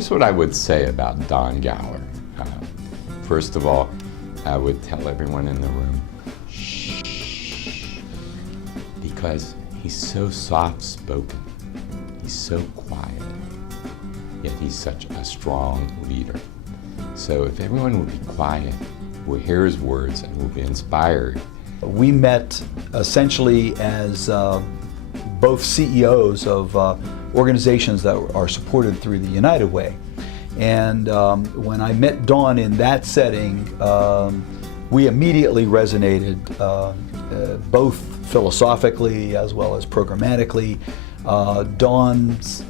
Here's what I would say about Don Goughler. First of all, I would tell everyone in the room, shh, because he's so soft-spoken, he's so quiet, yet he's such a strong leader. So if everyone would be quiet, we'll hear his words and we'll be inspired. We met essentially as both CEOs of organizations that are supported through the United Way. And when I met Don in that setting, we immediately resonated both philosophically as well as programmatically. Don's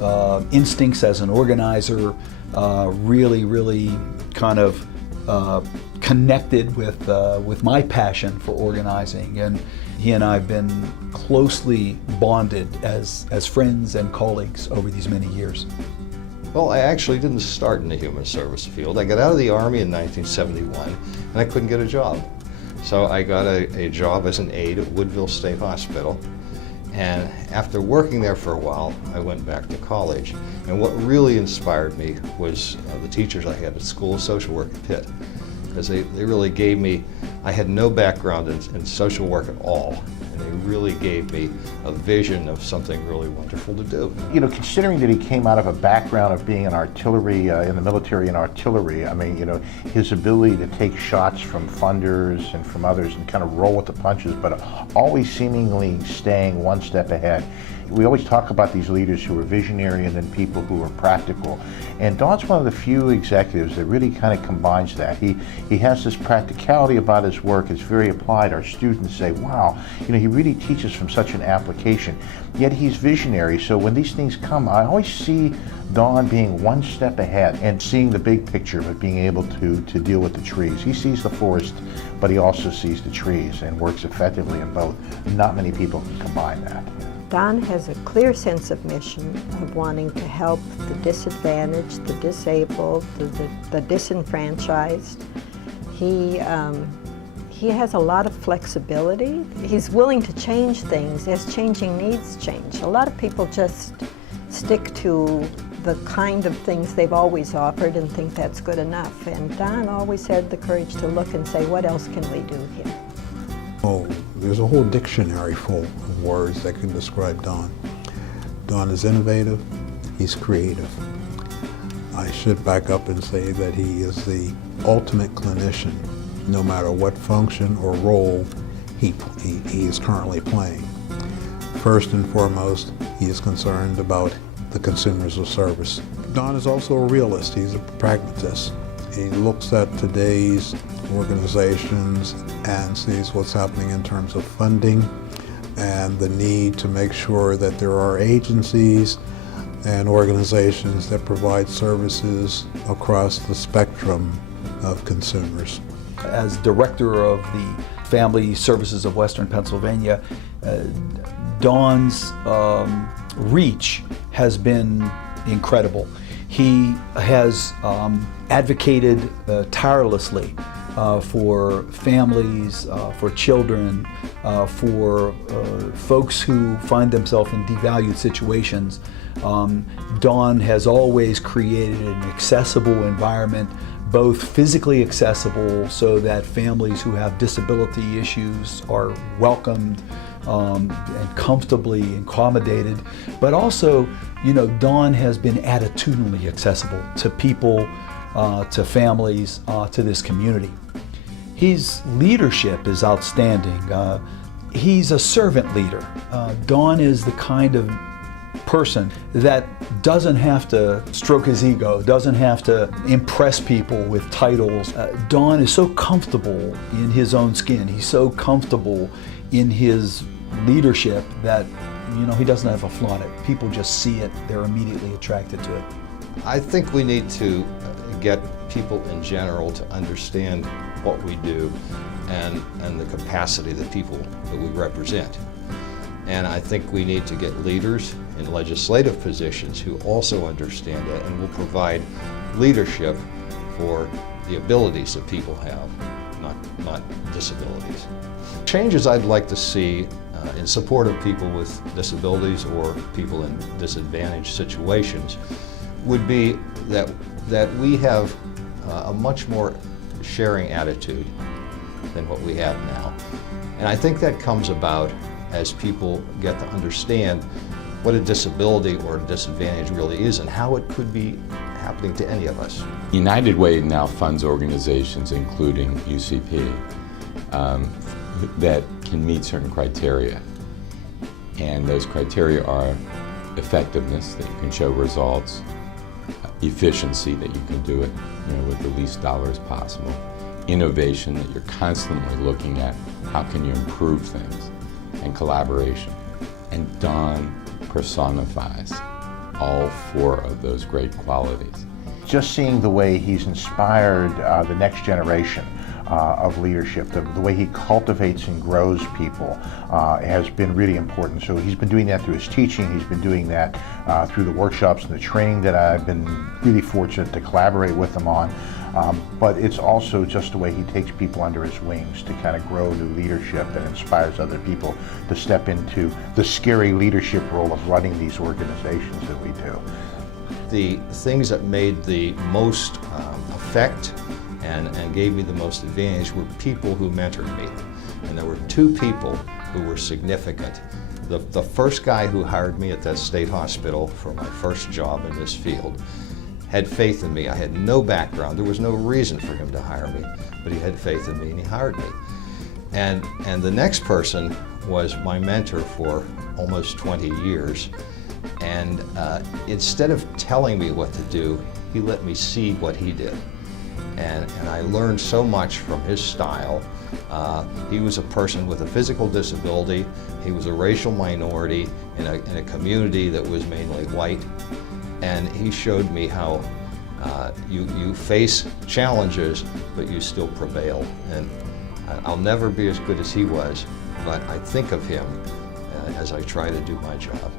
instincts as an organizer really kind of connected with my passion for organizing, and he and I have been closely bonded as friends and colleagues over these many years. Well, I actually didn't start in the human service field. I got out of the Army in 1971 and I couldn't get a job. So I got a job as an aide at Woodville State Hospital. And after working there for a while, I went back to college. And what really inspired me was the teachers I had at School of Social Work at Pitt. Because they really gave me, I had no background in social work at all. And they really gave me a vision of something really wonderful to do. You know, considering that he came out of a background of being in artillery, in the military and artillery, I mean, you know, his ability to take shots from funders and from others and kind of roll with the punches, but always seemingly staying one step ahead. We always talk about these leaders who are visionary and then people who are practical. And Don's one of the few executives that really kind of combines that. He has this practicality about his work. It's very applied. Our students say, wow, you know, he really teaches from such an application. Yet he's visionary. So when these things come, I always see Don being one step ahead and seeing the big picture, but being able to deal with the trees. He sees the forest, but he also sees the trees and works effectively in both. Not many people can combine that. Don has a clear sense of mission of wanting to help the disadvantaged, the disabled, the disenfranchised. He has a lot of flexibility. He's willing to change things as changing needs change. A lot of people just stick to the kind of things they've always offered and think that's good enough. And Don always had the courage to look and say, what else can we do here? Oh, there's a whole dictionary full of words that can describe Don. Don is innovative, he's creative. I should back up and say that he is the ultimate clinician, no matter what function or role he is currently playing. First and foremost, he is concerned about the consumers of service. Don is also a realist, he's a pragmatist. He looks at today's organizations and sees what's happening in terms of funding and the need to make sure that there are agencies and organizations that provide services across the spectrum of consumers. As director of the Family Services of Western Pennsylvania, Don's reach has been incredible. He has advocated tirelessly for families, for children, for folks who find themselves in devalued situations. Don has always created an accessible environment, both physically accessible so that families who have disability issues are welcomed and comfortably accommodated, but also, you know, Don has been attitudinally accessible to people, to families, to this community. His leadership is outstanding. He's a servant leader. Don is the kind of person that doesn't have to stroke his ego, doesn't have to impress people with titles. Don is so comfortable in his own skin. He's so comfortable in his leadership that, you know, he doesn't have a flaw in it. People just see it, they're immediately attracted to it. I think we need to get people in general to understand what we do and the capacity of the people that we represent. And I think we need to get leaders in legislative positions who also understand it and will provide leadership for the abilities that people have, not disabilities. Changes I'd like to see in support of people with disabilities or people in disadvantaged situations would be that we have a much more sharing attitude than what we have now. And I think that comes about as people get to understand what a disability or a disadvantage really is and how it could be happening to any of us. United Way now funds organizations, including UCP, that can meet certain criteria. And those criteria are effectiveness, that you can show results, efficiency, that you can do it with the least dollars possible, innovation, that you're constantly looking at how can you improve things, and collaboration. And Don personifies all 4 of those great qualities. Just seeing the way he's inspired the next generation of leadership, the way he cultivates and grows people has been really important. So he's been doing that through his teaching, he's been doing that through the workshops and the training that I've been really fortunate to collaborate with him on. But it's also just the way he takes people under his wings to kind of grow new leadership and inspires other people to step into the scary leadership role of running these organizations that we do. The things that made the most effect and gave me the most advantage were people who mentored me. And there were 2 people who were significant. The first guy who hired me at that state hospital for my first job in this field had faith in me. I had no background. There was no reason for him to hire me, but he had faith in me and he hired me. And the next person was my mentor for almost 20 years. And instead of telling me what to do, he let me see what he did. And I learned so much from his style. He was a person with a physical disability. He was a racial minority in a community that was mainly white. And he showed me how you face challenges, but you still prevail. And I'll never be as good as he was, but I think of him as I try to do my job.